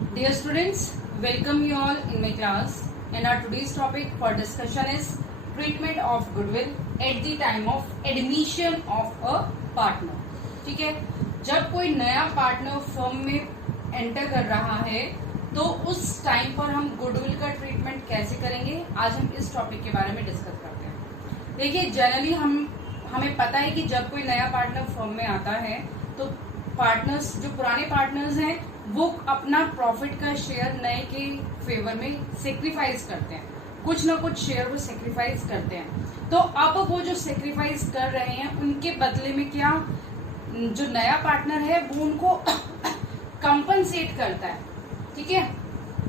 Dear students, welcome you all in my class, and our today's topic for discussion is treatment of goodwill at the time of admission of a partner. ठीक है, जब कोई नया partner firm में enter कर रहा है तो उस टाइम पर हम गुडविल का ट्रीटमेंट कैसे करेंगे, आज हम इस टॉपिक के बारे में डिस्कस करते हैं। देखिए, जनरली हमें पता है कि जब कोई नया पार्टनर फर्म में आता है तो पार्टनर्स, जो पुराने पार्टनर्स हैं, वो अपना प्रॉफिट का शेयर नए के फेवर में सेक्रीफाइस करते हैं, कुछ ना कुछ शेयर वो सेक्रीफाइस करते हैं। तो अब वो जो सेक्रीफाइस कर रहे हैं उनके बदले में क्या जो नया पार्टनर है वो उनको कंपनसेट करता है। ठीक है,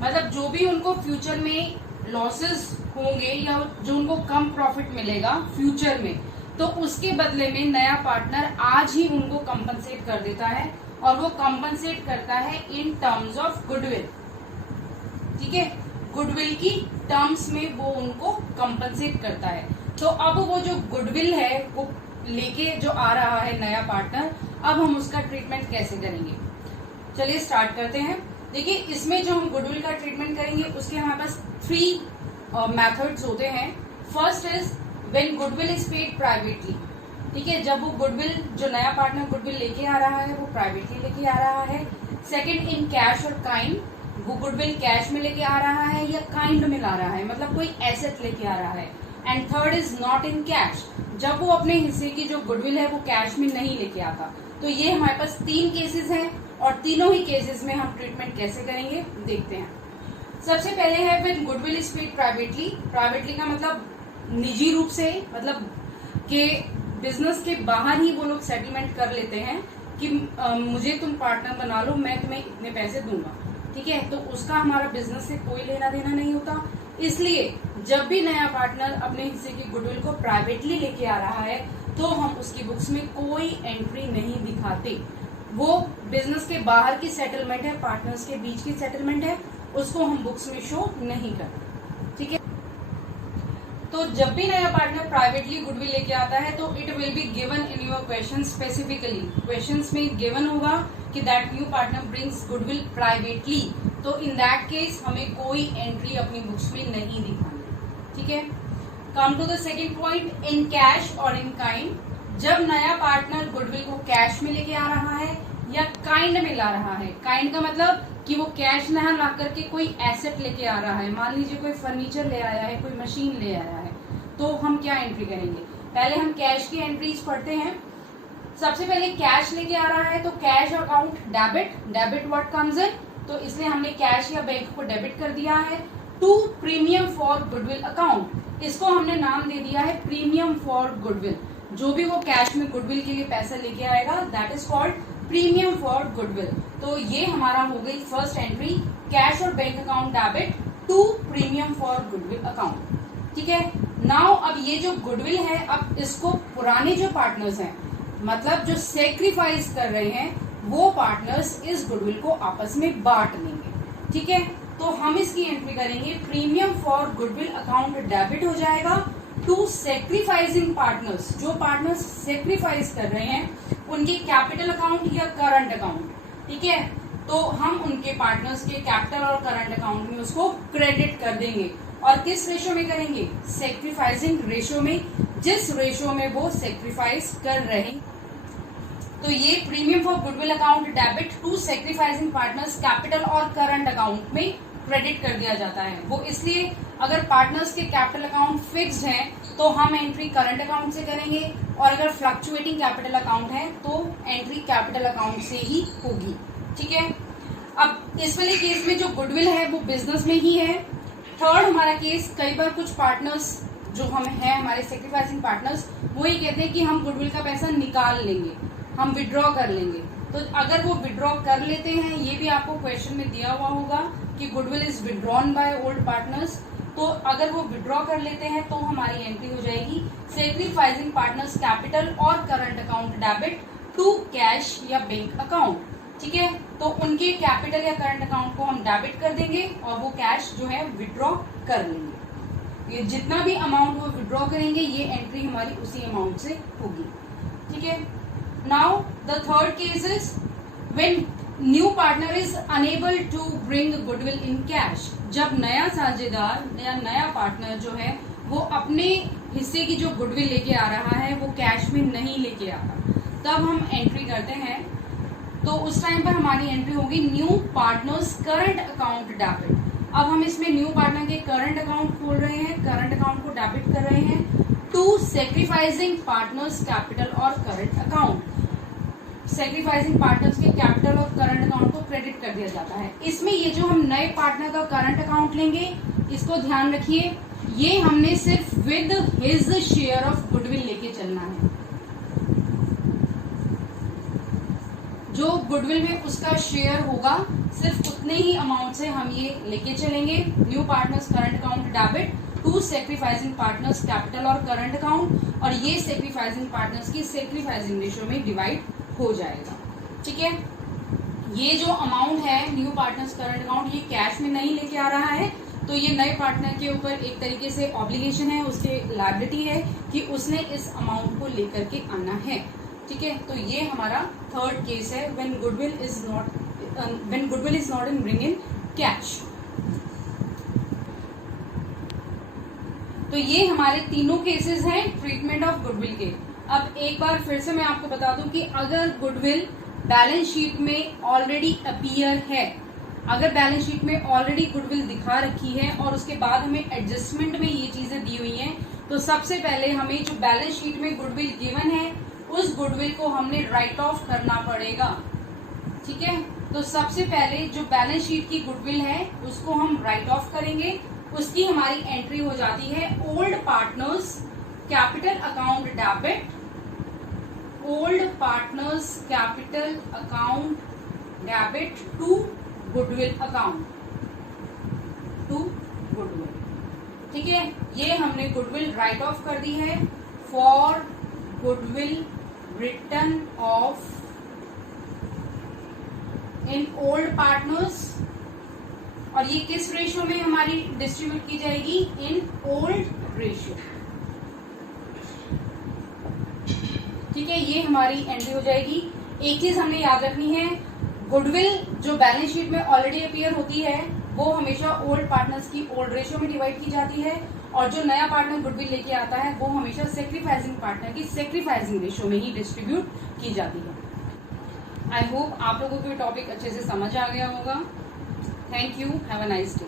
मतलब जो भी उनको फ्यूचर में लॉसेस होंगे या जो उनको कम प्रॉफिट मिलेगा फ्यूचर में, तो उसके बदले में नया पार्टनर आज ही उनको कंपनसेट कर देता है, और वो कंपनसेट करता है इन टर्म्स ऑफ गुडविल। ठीक है, गुडविल की टर्म्स में वो उनको कंपनसेट करता है। तो अब वो जो गुडविल है वो लेके जो आ रहा है नया पार्टनर, अब हम उसका ट्रीटमेंट कैसे करेंगे, चलिए स्टार्ट करते हैं। देखिए, इसमें जो हम गुडविल का ट्रीटमेंट करेंगे उसके हमारे पास 3 मेथड्स होते हैं। First is when goodwill is paid privately. ठीक है, जब वो गुडविल, जो नया पार्टनर गुडविल लेके आ रहा है वो प्राइवेटली लेके आ रहा है। सेकंड, इन कैश और काइंड, वो गुडविल कैश में लेके आ रहा है या काइंड में ला रहा है, मतलब कोई एसेट लेके आ रहा है। And third is not in cash, जब वो अपने हिस्से की जो गुडविल है वो कैश में नहीं लेके आता। तो ये हमारे पास 3 केसेस हैं, और तीनों ही केसेस में हम ट्रीटमेंट कैसे करेंगे देखते हैं। सबसे पहले है when goodwill is paid privately. Privately का मतलब निजी रूप से, मतलब कि बिजनेस के बाहर ही वो लोग सेटलमेंट कर लेते हैं कि मुझे तुम पार्टनर बना लो, मैं तुम्हें इतने पैसे दूंगा। ठीक है, तो उसका हमारा बिजनेस से कोई लेना देना नहीं होता। इसलिए जब भी नया पार्टनर अपने हिस्से की गुडविल को प्राइवेटली लेके आ रहा है तो हम उसकी बुक्स में कोई एंट्री नहीं दिखाते। वो बिजनेस के बाहर की सेटलमेंट है, पार्टनर्स के बीच की सेटलमेंट है, उसको हम बुक्स में शो नहीं करते। ठीक है, तो जब भी नया पार्टनर प्राइवेटली गुडविल लेके आता है तो it will be given in your question specifically. Questions में गिवन होगा कि that new partner brings goodwill privately, तो इन दैट केस हमें कोई एंट्री अपनी बुक्स में नहीं दिखानी। ठीक है, come to the second point, in cash और इन काइंड। जब नया पार्टनर गुडविल को कैश में लेके आ रहा है या काइंड में ला रहा है। काइंड का मतलब कि वो कैश न ला करके कोई एसेट लेके आ रहा है, मान लीजिए कोई फर्नीचर ले आया है, कोई मशीन ले आया है, तो हम क्या एंट्री करेंगे। पहले हम कैश की एंट्रीज पढ़ते हैं। सबसे पहले कैश लेके आ रहा है तो cash account debit, debit what comes in, तो इसलिए हमने कैश या बैंक को डेबिट कर दिया है। To premium for goodwill account, इसको हमने नाम दे दिया है प्रीमियम फॉर गुडविल। जो भी वो कैश में गुडविल के लिए पैसा लेके आएगा that is called premium for goodwill. तो ये हमारा हो गई फर्स्ट एंट्री, कैश और bank account debit to premium for goodwill account. ठीक है, नाउ अब ये जो गुडविल है, अब इसको पुराने जो पार्टनर्स हैं, मतलब जो सेक्रीफाइस कर रहे हैं, वो पार्टनर्स इस गुडविल को आपस में बांट लेंगे। ठीक है, तो हम इसकी एंट्री करेंगे premium for goodwill account debit हो जाएगा टू सेक्रीफाइसिंग पार्टनर्स। जो पार्टनर्स सेक्रीफाइस कर रहे हैं उनके कैपिटल अकाउंट या करंट अकाउंट। ठीक है, तो हम उनके पार्टनर्स के कैपिटल और करंट अकाउंट में उसको क्रेडिट कर देंगे। और किस रेशो में करेंगे, सेक्रीफाइसिंग रेशो में, जिस रेशो में वो सेक्रीफाइस कर रहे हैं। तो ये premium for goodwill account debit to sacrificing partners capital और करंट अकाउंट में क्रेडिट कर दिया जाता है। वो इसलिए, अगर पार्टनर्स के कैपिटल अकाउंट फिक्स्ड हैं तो हम एंट्री करंट अकाउंट से करेंगे, और अगर फ्लक्चुएटिंग कैपिटल अकाउंट है तो एंट्री कैपिटल अकाउंट से ही होगी। ठीक है, अब इस वाले केस में जो गुडविल है वो बिजनेस में ही है। थर्ड हमारा केस, कई बार कुछ पार्टनर्स जो हम हैं, हमारे सेक्रीफाइसिंग पार्टनर्स, वो ये कहते हैं कि हम गुडविल का पैसा निकाल लेंगे, हम विड्रॉ कर लेंगे। तो अगर वो विड्रॉ कर लेते हैं, ये भी आपको क्वेश्चन में दिया हुआ होगा कि goodwill is withdrawn by old partners, तो अगर वो विड्रॉ कर लेते हैं तो हमारी एंट्री हो जाएगी सेक्रीफाइसिंग पार्टनर्स कैपिटल और current account debit to cash या बैंक अकाउंट। ठीक है, तो उनके कैपिटल या करंट अकाउंट को हम डेबिट कर देंगे और वो कैश जो है विड्रॉ कर लेंगे। ये जितना भी अमाउंट वो विड्रॉ करेंगे ये एंट्री हमारी उसी अमाउंट से होगी। ठीक है, now the third case is when new partner is unable to bring goodwill in cash. जब नया साझेदार या नया पार्टनर जो है वो अपने हिस्से की जो गुडविल लेके आ रहा है वो कैश में नहीं लेके आ रहा, तब हम एंट्री करते हैं। तो उस टाइम पर हमारी एंट्री होगी new partners current account debit. अब हम इसमें न्यू पार्टनर के करंट अकाउंट खोल रहे हैं, करंट अकाउंट को डेबिट कर रहे हैं टू सेक्रीफाइसिंग पार्टनर्स कैपिटल और करंट अकाउंट। सेक्रीफाइसिंग पार्टनर्स के कैपिटल और करंट अकाउंट को क्रेडिट कर दिया जाता है। इसमें ये जो हम नए पार्टनर का करंट अकाउंट लेंगे, इसको ध्यान रखिए, ये हमने सिर्फ with his share of goodwill लेके चलना है। जो गुडविल में उसका शेयर होगा सिर्फ उतने ही अमाउंट से हम ये लेके चलेंगे। New partners current account debit to sacrificing partners capital और करंट अकाउंट, और ये सेक्रीफाइसिंग पार्टनर्स की सेक्रीफाइसिंग रेशियो में डिवाइड हो जाएगा। ठीक है, ये जो अमाउंट है न्यू पार्टनर्स करंट अकाउंट, ये कैश में नहीं लेके आ रहा है, तो ये नए पार्टनर के ऊपर एक तरीके से ऑब्लिगेशन है, उसके लायबिलिटी है कि उसने इस अमाउंट को लेकर के आना है। ठीक है, तो ये हमारा थर्ड केस है when goodwill is not in bring in cash. तो ये हमारे तीनों केसेस हैं ट्रीटमेंट ऑफ गुडविल के। अब एक बार फिर से मैं आपको बता दूं कि अगर गुडविल बैलेंस शीट में ऑलरेडी अपीयर है, अगर बैलेंस शीट में ऑलरेडी गुडविल दिखा रखी है और उसके बाद हमें एडजस्टमेंट में ये चीजें दी हुई हैं, तो सबसे पहले हमें जो बैलेंस शीट में गुडविल गिवन है उस गुडविल को हमने राइट ऑफ करना पड़ेगा। ठीक है, तो सबसे पहले जो बैलेंस शीट की गुडविल है उसको हम राइट ऑफ करेंगे। उसकी हमारी एंट्री हो जाती है old partners capital account debit, old partners capital account debit to goodwill account, to goodwill. ठीक है, ये हमने गुडविल राइट ऑफ कर दी है for goodwill return of in old partners, और ये किस रेशियो में हमारी डिस्ट्रीब्यूट की जाएगी? In old ratio. ठीक है, ये हमारी एंट्री हो जाएगी। एक चीज हमने याद रखनी है, गुडविल जो बैलेंस शीट में ऑलरेडी अपीयर होती है वो हमेशा ओल्ड पार्टनर्स की ओल्ड रेशियो में डिवाइड की जाती है, और जो नया पार्टनर गुडविल लेके आता है वो हमेशा सेक्रीफाइसिंग पार्टनर की सेक्रीफाइसिंग रेशियो में ही डिस्ट्रीब्यूट की जाती है। आई होप आप लोगों को ये टॉपिक अच्छे से समझ आ गया होगा। Thank you, have a nice day.